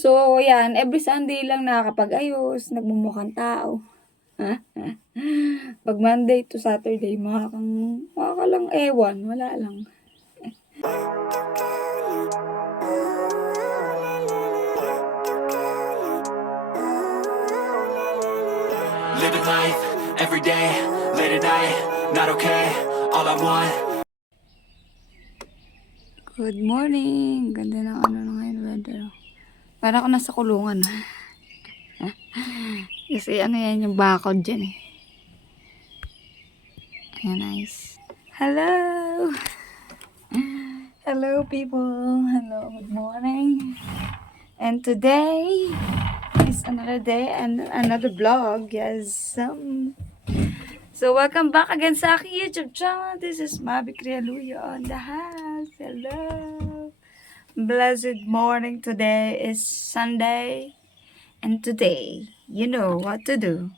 So, yan, every Sunday lang nakakapag-ayos, nagmumukhang tao. Pag Monday to Saturday, mukha ka lang ewan, wala lang. Living life, every day, late at night, not okay, all I want. Good morning! Ganda ng ngayon weather. Parang ako nasa kulungan. Kasi yan yung bakod dyan eh. Ayan, nice. Hello! Hello people! Hello, good morning! And today is another day and another vlog. Yes. So welcome back again sa aking YouTube channel. This is Mabi Krialuyo on the house. Hello. Blessed morning. Today is Sunday. And today, you know what to do.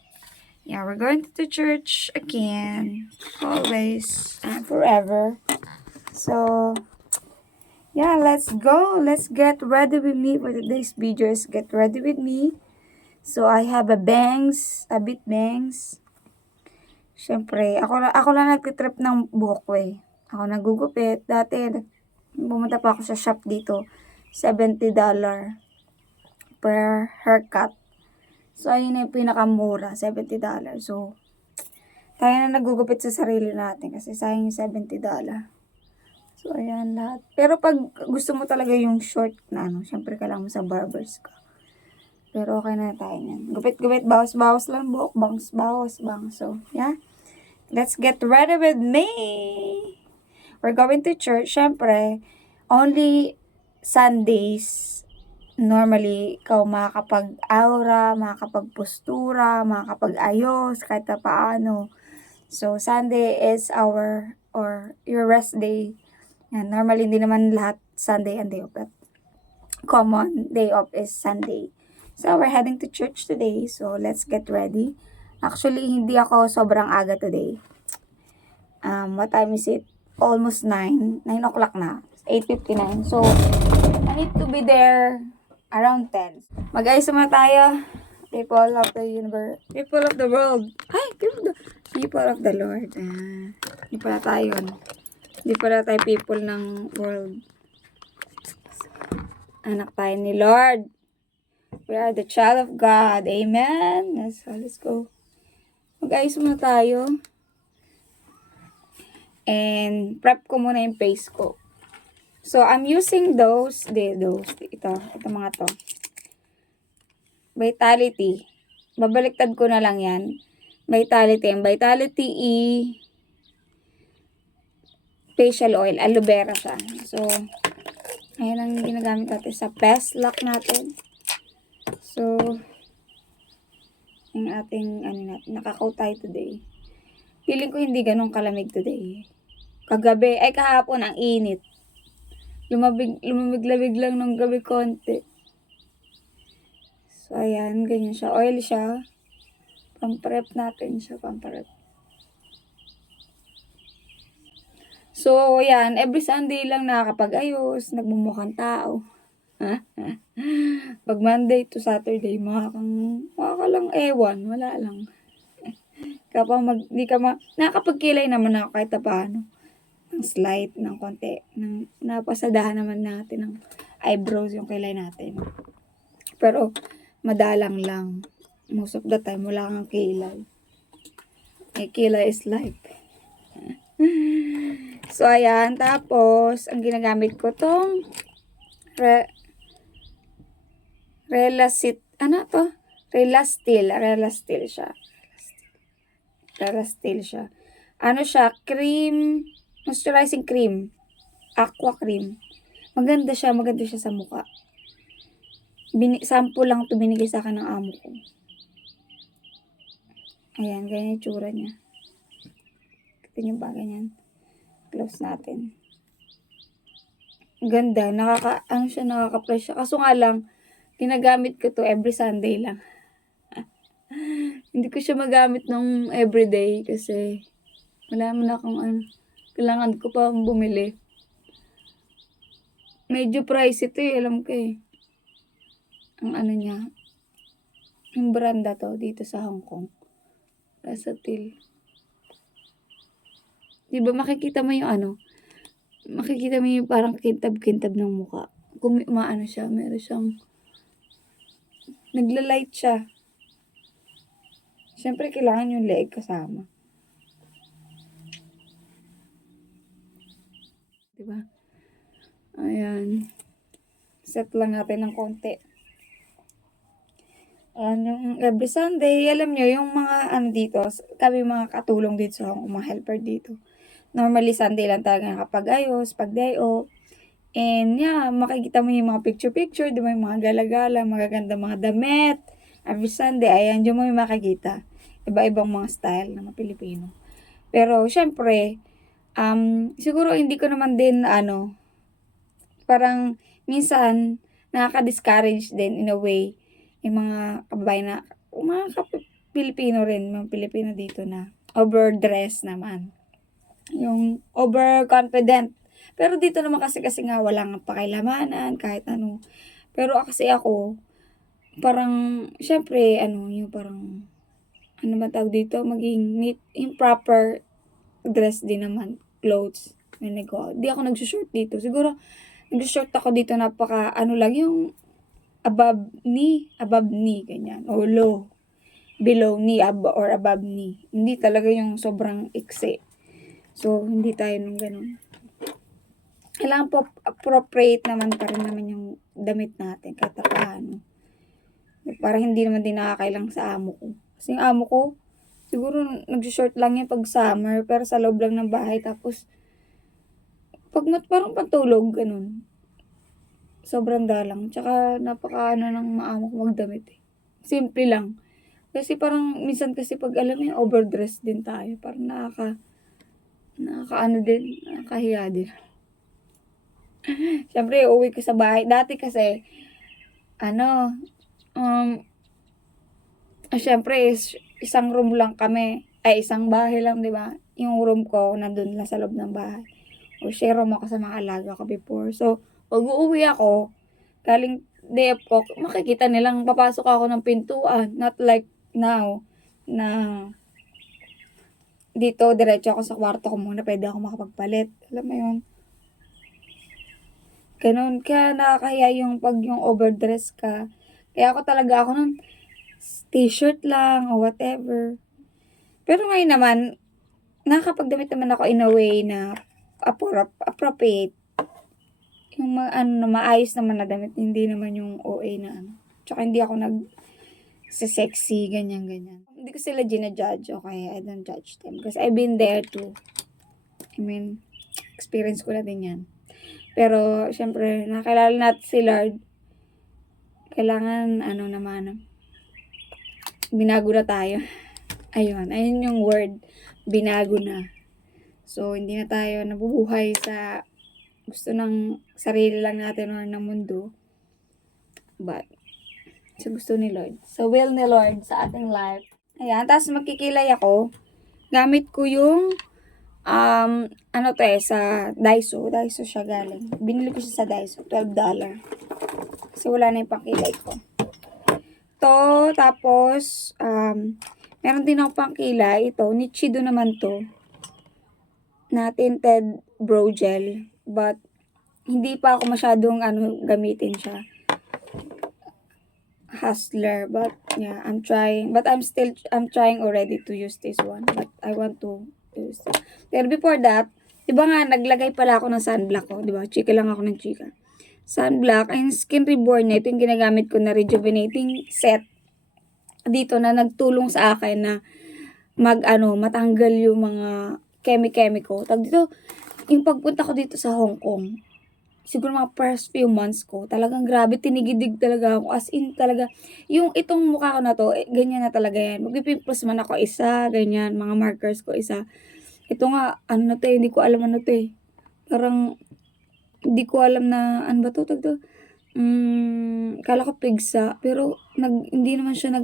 Yeah, we're going to the church again. Always and forever. So, yeah, let's go. Let's get ready with me for today's videos. Get ready with me. So, I have a bit bangs. Siyempre, ako lang nagtitrip ng buhok ko eh. Ako nagugupit. Dati, pumunta pa ako sa shop dito. $70 per haircut. So, ayun na yung pinakamura. $70. So, tayo na nagugupit sa sarili natin kasi sayang yung $70. So, ayan lahat. Pero pag gusto mo talaga yung short na syempre kailangan mo sa barbers ka. Pero okay na tayo yan. Gupit-gupit, bawas-bawas lang buhok. Bawas. So, yeah. Let's get ready with me. We're going to church. Syempre, only Sundays, normally, ikaw makakapag-aura, makakapag-postura, makakapag-ayos, kahit na paano. So, Sunday is your rest day. And normally, hindi naman lahat Sunday and day off. But common day off is Sunday. So, we're heading to church today. So, let's get ready. Actually, hindi ako sobrang aga today. What time is it? Almost 9. 9 o'clock na. 8:59. So, I need to be there around 10. Mag-ayos muna tayo. People of the universe. People of the world. Ay, people of the Lord. Hindi pala tayo. Hindi pala tayo people ng world. Anak tayo ni Lord. We are the child of God. Amen. Let's go. Mag-ayos muna tayo. And prep ko muna yung face ko. So, I'm using ito mga to. Vitality. Babaliktad ko na lang yan. Vitality. And Vitality facial oil. Aloe vera siya. So, ayan ang ginagamit natin sa pest lock natin. So, yung ating, nakakaw tayo today. Feeling ko hindi ganun kalamig today. Kahapon ang init. Lumamig-lamig lang ng gabi konti. So, ayan, ganyan siya. Oil siya. Pamprep natin siya, pamprep. So, ayan, every Sunday lang nakakapag-ayos, nagmumukhang tao. Pag Monday to Saturday, mukha ka lang ewan, wala lang. Nakakapagkilay naman ako kahit paano. Ng slight, ng konti. Napasadahan naman natin ng eyebrows yung kilay natin. Pero, madalang lang. Most of the time, wala kang kilay. Kilay is life. So, ayan. Tapos, ang ginagamit ko tong Relastil siya. Relastil siya. Cream, moisturizing cream. Aqua cream. Maganda siya sa mukha. Sample lang ito binigay sa akin ng amo ko. Ayan, ganyan yung tsura niya. Kita niyo ba, ganyan? Close natin. Ganda, nakaka-fresh siya. Kaso nga lang, ginagamit ko to every Sunday lang. Hindi ko siya magamit ng everyday kasi wala naman akong kailangan ko pa bumili. Medyo pricey ito alam ko eh. Ang ano niya, yung branda to dito sa Hong Kong. Rasatil. Di ba makikita mo yung ano? Makikita mo yung parang kintab-kintab ng mukha. Kung maano siya, meron siyang nagla-light siya. Siyempre, kailangan yung leeg kasama. Diba? Ayan. Set lang natin ng konti. Ayan, yung every Sunday, alam nyo, yung mga ano dito, kami mga katulong dito sa Hong Kong, mga helper dito. Normally, Sunday lang talaga nakapag-ayos, pag day off. And yeah, makikita mo yung mga picture-picture, di ba, yung mga gala-gala, magaganda mga damit. Every Sunday, ayan, dyan mo yung makikita. Iba-ibang mga style ng mga Pilipino. Pero, syempre, siguro hindi ko naman din, parang, minsan, nakaka-discourage din in a way, yung mga kababayan na, mga Pilipino rin, mga Pilipino dito na, overdress naman. Yung overconfident. Pero dito naman kasi nga walang pakialamanan, kahit ano. Pero kasi ako, parang, syempre, yung parang, ano ba tawag dito, maging neat, yung proper dress din naman, clothes, when I go out. Di ako nag-short dito. Siguro, nag-short ako dito, lang, yung above knee, ganyan, o low, below knee, or above knee. Hindi talaga yung sobrang iksi. So, hindi tayo nung ganun. Kailangan po appropriate naman pa rin naman yung damit natin kahit paano. Para hindi naman din nakakailang sa amo ko. Kasi yung amo ko, siguro nag-short lang yan pag summer, pero sa loob lang ng bahay. Tapos, pag parang pantulog, ganun. Sobrang dalang. Tsaka, ng maamo ko magdamit eh. Simple lang. Kasi parang, minsan kasi pag alam mo yung overdress din tayo. Parang nakakahiya din. Siyempre, uwi ko sa bahay. Dati kasi, siyempre, isang room lang kami. Ay, isang bahay lang, di ba? Yung room ko, nandun lang sa loob ng bahay. O share room ako sa mga alaga ko before. So, pag uuwi ako, galing day off ko, makikita nilang papasok ako ng pintuan. Not like now, na dito, diretso ako sa kwarto ko muna, pwede ako makapagpalit. Alam mo yun? Ganun. Kaya nakakahiya yung pag yung overdress ka. Kaya ako nun, t-shirt lang o whatever. Pero ngayon naman, nakakapagdamit naman ako in a way na appropriate. Yung maayos naman na damit. Hindi naman yung OA na Tsaka hindi ako sexy, ganyan. Hindi ko sila ginajudge, okay? I don't judge them. Because I've been there too. I mean, experience ko na din yan. Pero, syempre, nakilala natin si Lord. Kailangan, binago na tayo. Ayun yung word. Binago na. So, hindi na tayo nabubuhay sa gusto ng sarili lang natin or ng mundo. But, sa gusto ni Lord. Sa will ni Lord sa ating life. Ayan, tapos magkikilay ako. Gamit ko yung sa Daiso. Daiso siya galing. Binili ko siya sa Daiso. $12. Kasi wala na yung pangkilay ko. To, tapos, meron din ako pangkilay. Ito, Nichido naman to. Na tinted brow gel. But, hindi pa ako masyadong gamitin siya. Hustler. But, yeah, I'm trying. But I'm trying already to use this one. But, I want to use it. Pero before that, diba nga, naglagay pala ako ng sunblock ko. Diba? Chika lang ako ng chika. Sunblock, and Skin Reborn na ito yung ginagamit ko na rejuvenating set. Dito na nagtulong sa akin na matanggal yung mga kemi ko. Tag dito, yung pagpunta ko dito sa Hong Kong, siguro mga first few months ko, talagang grabe, tinigidig talaga ako. As in, talaga, yung itong mukha ko na to, ganyan na talaga yan. Magpipimples man ako isa, ganyan, mga markers ko isa. Ito nga, hindi ko alam Parang, hindi ko alam na, ba to, kala ko pigsa, pero, hindi naman siya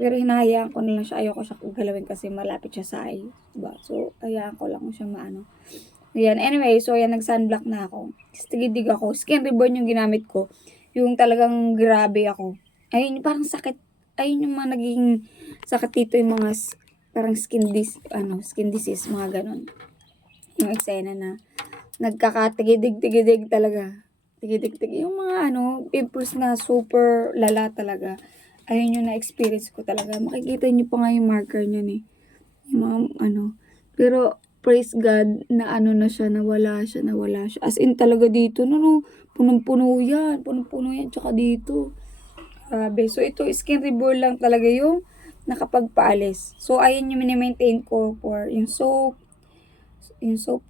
pero hinahayaan ko na lang siya, ayoko siya galawin kasi malapit siya sa eye, diba? So, hayaan ko lang siya Ayan, anyway, so, yan, nag-sunblock na ako. Tigidig ako. Skin Reborn yung ginamit ko. Yung talagang grabe ako. Ayun, parang sakit. Ayun yung mga naging sakit dito, yung mga parang skin disease, mga ganon. Yung eksena na nagkakatigidig-tigidig talaga. Tigidig-tig. Yung mga pimples na super lala talaga. Ayun yung na-experience ko talaga. Makikita niyo pa nga yung marker niyan eh. Yung mga Pero praise God na na siya, nawala siya. As in talaga dito, punong-puno yan, tsaka dito. Grabe. So, ito, skin reborn lang talaga yung nakapagpaalis. So, ayun yung mini-maintain ko for yung soap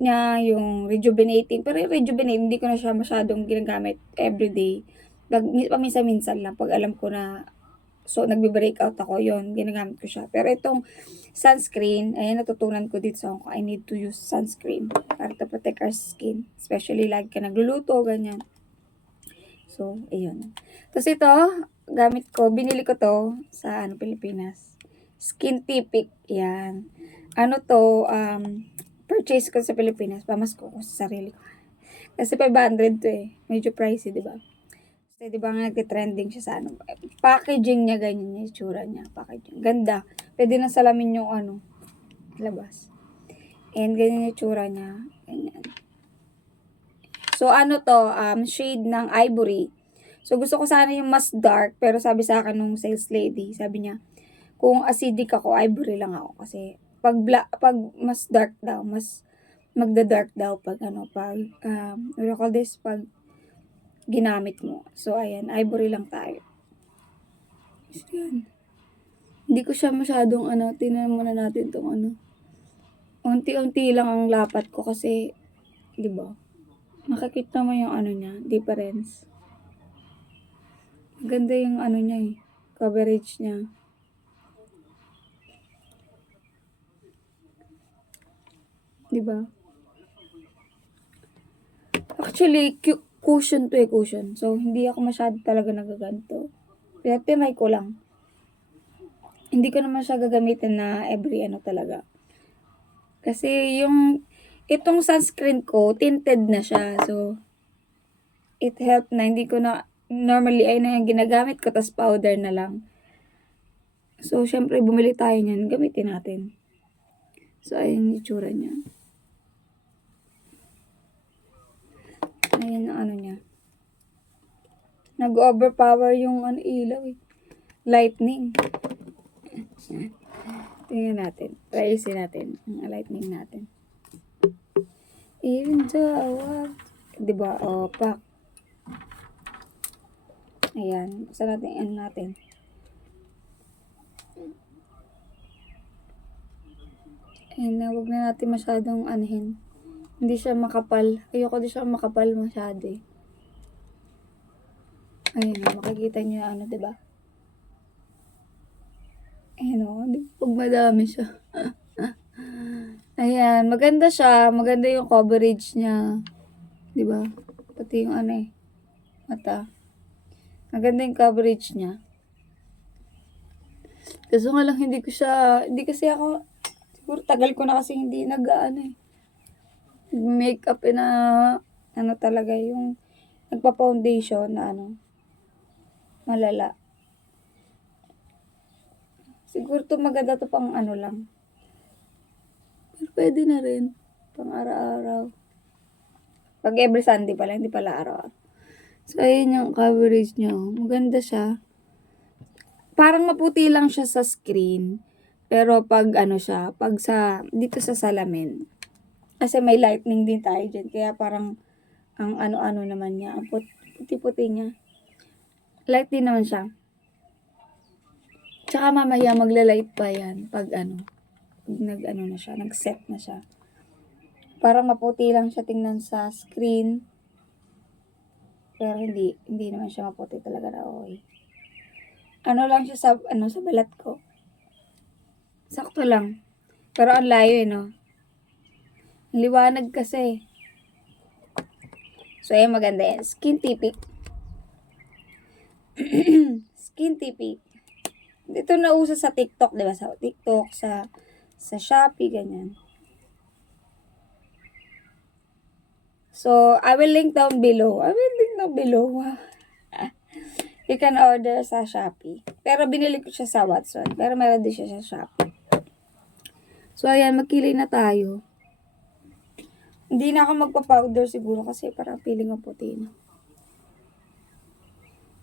niya, yung rejuvenating. Pero yung rejuvenating, hindi ko na siya masyadong ginagamit everyday. Paminsan-minsan lang, pag alam ko na, so, nagbe-breakout ako, yon ginagamit ko siya. Pero itong sunscreen, ayan, natutunan ko dito sa Hong Kong, I need to use sunscreen para to protect our skin. Especially, lagi ka nagluluto, ganyan. So, ayun. Tapos ito, gamit ko, binili ko to sa Pilipinas. Skin Tipic, yan. Purchase ko sa Pilipinas, pamasko ko sa sarili ko. Kasi 500 to eh. Medyo pricey, di ba? Kasi di ba nga nagtitrending siya sa packaging niya, ganyan yung itsura niya. Packaging. Ganda. Pwede na salamin yung labas. And ganyan yung itsura niya. Ganyan. So, shade ng ivory. So, gusto ko sana yung mas dark, pero sabi sa akin nung sales lady, sabi niya, kung acidic ako, ivory lang ako. Kasi, pag mas dark daw, mas magda-dark daw pag what do you call this, pag ginamit mo. So, ayan, ivory lang tayo. So, yan. Hindi ko siya masyadong, tingnan muna natin tong unti-unti lang ang lapat ko kasi, di ba? Makikita mo yung niya, difference. Ganda yung niya eh, coverage niya. Di ba? Actually, cushion to eh, cushion. So, hindi ako masyado talaga nagaganto. Kaya tinry ko lang. Hindi ko naman siya gagamitin na every talaga. Kasi itong sunscreen ko, tinted na siya. So, it helped na. Hindi ko na, normally ay na yung ginagamit ko, tas powder na lang. So, syempre, bumili tayo niyan. Gamitin natin. So, ayun yung itsura niya. Ayan ang niya. Nag-overpower yung ilaw eh. Lightning. Tingnan natin. Tracing natin. Ang lightning natin. Even though, diba, pak. Ayan. Basta natin, natin. Ayan na, huwag na natin masyadong anuhin. Hindi siya makapal. Ayoko din siya makapal masyado eh. Ayan na, makikita nyo na diba? Ayan o, pag madami siya. Ayan, maganda siya. Maganda yung coverage niya. Diba? Pati yung mata. Maganda yung coverage niya. Kaso nga lang hindi kasi ako, siguro tagal ko na kasi hindi makeup na, talaga yung, nagpa-foundation na malala. Siguro to maganda to pang lang. Pero pwede na rin. Pang araw-araw. Pag every Sunday pala, hindi pala araw-araw. So, ayun yung coverage niya. Maganda siya. Parang maputi lang siya sa screen. Pero pag siya, dito sa salamin. Kasi may lightning din tayo dyan. Kaya parang, ang naman niya. Ang puti-puti niya. Light din naman siya. Tsaka mamaya magla-light pa yan. Pag na siya, nag-set na siya. Parang maputi lang siya tingnan sa screen. Pero hindi naman siya maputi talaga na okay. Lang siya sa balat ko. Sakto lang. Pero ang layo no. Ang liwanag kasi. So, ayan maganda yan. Skin Tipic. Skin Tipic. Ito na uso sa TikTok, di ba? Sa TikTok, sa Shopee, ganyan. So, I will link down below. You can order sa Shopee. Pero binili ko siya sa Watson. Pero meron din siya sa Shopee. So, ayan, magkilay na tayo. Hindi na ako magpa-powder siguro kasi parang feeling ko puti na.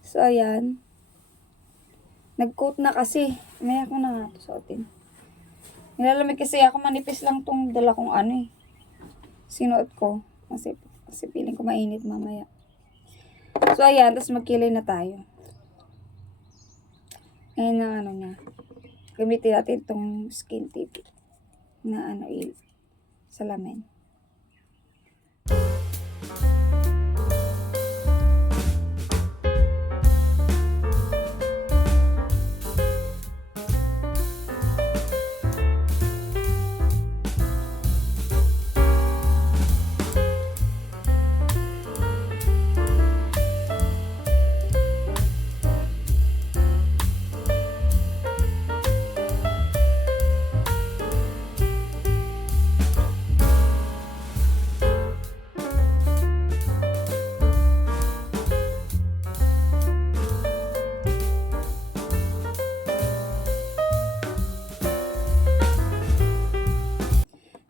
So, ayan. Nag-coat na kasi. Maya ko na nga ito suotin. Nilalamig kasi ako, manipis lang tong dala kong sinuot ko. Kasi feeling ko mainit mamaya. So, ayan. Tapos magkilay na tayo. Ayan na niya. Gamitin natin tong skin tip na salamin.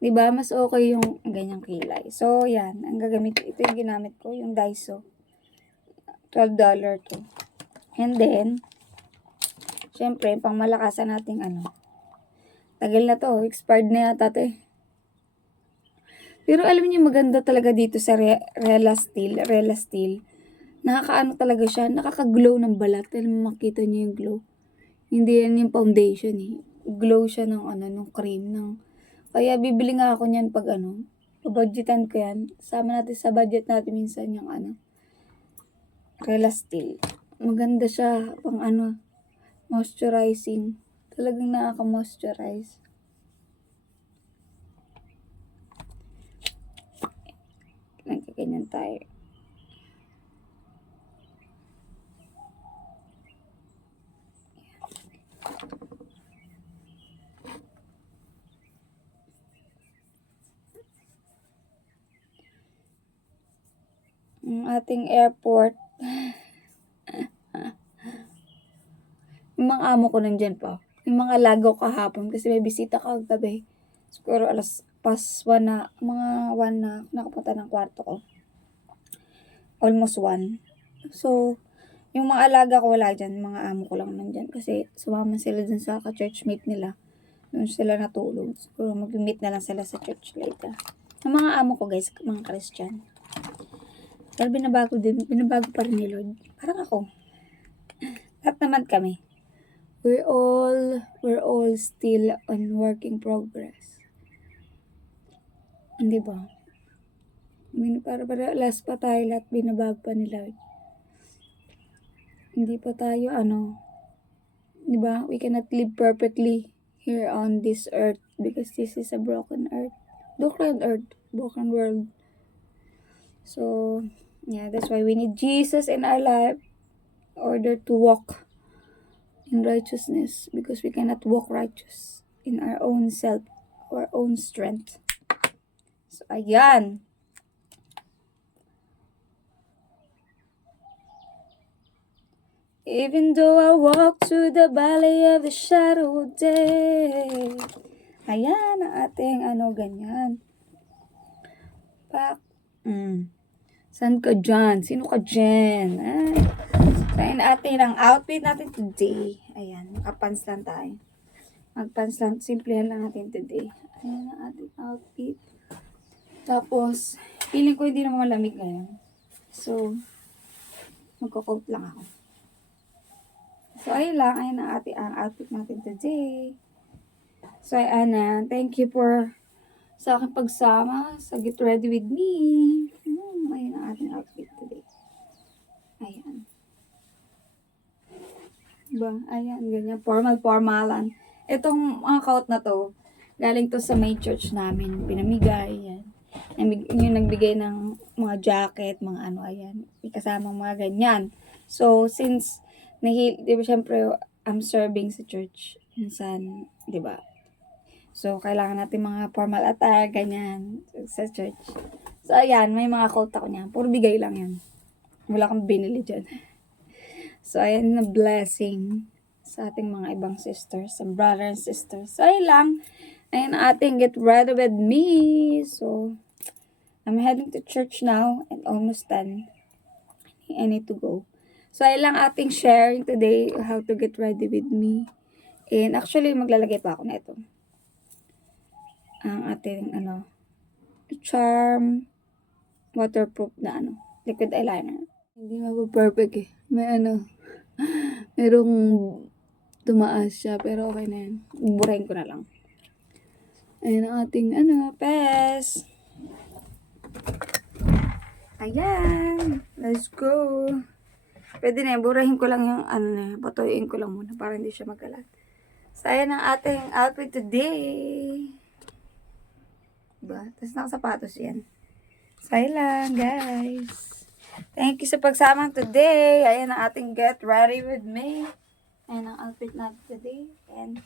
Diba? Mas okay yung ganyang kilay. So, yan. Ang gagamit ko. Ito yung ginamit ko. Yung Daiso. $12 to. And then, syempre, pang malakasan nating tagal na to. Expired na yata to eh. Pero alam niyo maganda talaga dito sa Rela Steel. Nakakaano talaga siya. Nakaka-glow ng balat. Alam mo, makita niyo yung glow. Hindi yan yung foundation eh. Glow siya ng ng cream. Kaya bibili nga ako niyan pag budgetan ko yan. Sama natin sa budget natin minsan yung Rela Steel. Maganda siya pang moisturizing. Talagang nakaka-moisturize. Nagkaganyan tayo. Ang ating airport. Yung mga amo ko nandyan pa. Yung mga lagaw kahapon kasi may bisita ka kagabi. Siguro pas 1 na, mga 1 na nakapunta ng kwarto ko. Almost 1. So, yung mga alaga ko wala dyan. Mga amo ko lang nandyan. Kasi sumama sila dun sa ka-churchmate nila. Doon sila natulog. Siguro mag-meet na lang sila sa church later. Yung mga amo ko guys, mga Christian. Pero binabago pa rin ni Lord. Parang ako. Lahat naman kami. We're all still on working progress. Hindi ba? Para last pa tayo lahat binabago pa ni Lord. Hindi pa tayo di ba? We cannot live perfectly here on this earth because this is a broken world. So, yeah, that's why we need Jesus in our life in order to walk in righteousness because we cannot walk righteous in our own self, our own strength. So, ayan. Even though I walk through the valley of the shadow of death. Ayan, ang ating ganyan. Saan ka dyan? Sino ka dyan? Tayo natin ang outfit natin today. Ayan, nakapants lang tayo. Magpants lang, simplihan lang natin today. Ayan ang ating outfit. Tapos, feeling ko hindi naman malamig ngayon. So, magko-coat lang ako. So, ayun lang. Ayan ang outfit natin today. So, ayan, thank you for sa aking pagsama sa Get Ready With Me. Ayun ang ating outfit today. Ayan. Diba? Ayan, ganyan. Formalan. Itong mga coat na to, galing to sa main church namin. Pinamigay, yan. Yung nagbigay ng mga jacket, mga ayan. Kasamang mga ganyan. So, since, di ba, syempre, I'm serving sa church. Minsan, di ba? So, kailangan natin mga formal attire, ganyan, sa church. So, ayan, may mga coat ako niyan. Puro bigay lang yan. Wala kang binili dyan. So, ayan na blessing sa ating mga ibang sisters and brothers and sisters. So, ayun lang. Ayan ang ating get ready with me. So, I'm heading to church now and almost done. I need to go. So, ayun lang ating sharing today how to get ready with me. And actually, maglalagay pa ako na ito. Ang ating, charm waterproof na, liquid eyeliner. Hindi mapo-perfect eh. Merong tumaas siya, pero okay na yan. Burahin ko na lang. Ayan ang ating, pes. Ayan. Let's go. Pwede na yan. Burahin ko lang yung, patuyin ko lang muna para hindi siya magkalat. So, ayan ang ating outfit today. Diba? Tapos nakasapatos yan. So, ayan lang, guys. Thank you sa pagsama today. Ayan ang ating get ready with me. Ayan ang outfit natin today. And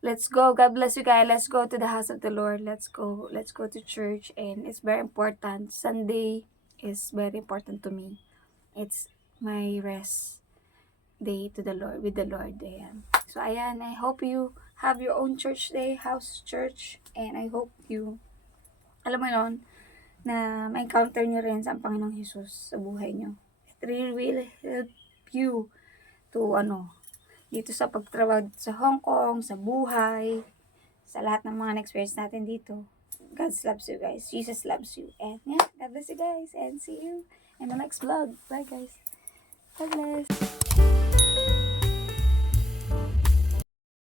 let's go. God bless you guys. Let's go to the house of the Lord. Let's go. Let's go to church. And it's very important. Sunday is very important to me. It's my rest day to the Lord, with the Lord. Ayan. So, ayan. I hope you have your own church day, house church. And I hope you, alam mo yun, na ma-encounter nyo rin sa Panginoong Jesus sa buhay nyo. It really will help you to, dito sa pagtrabaho sa Hong Kong, sa buhay, sa lahat ng mga experience natin dito. God loves you guys. Jesus loves you. And yeah, God bless you guys. And see you in the next vlog. Bye guys. God bless.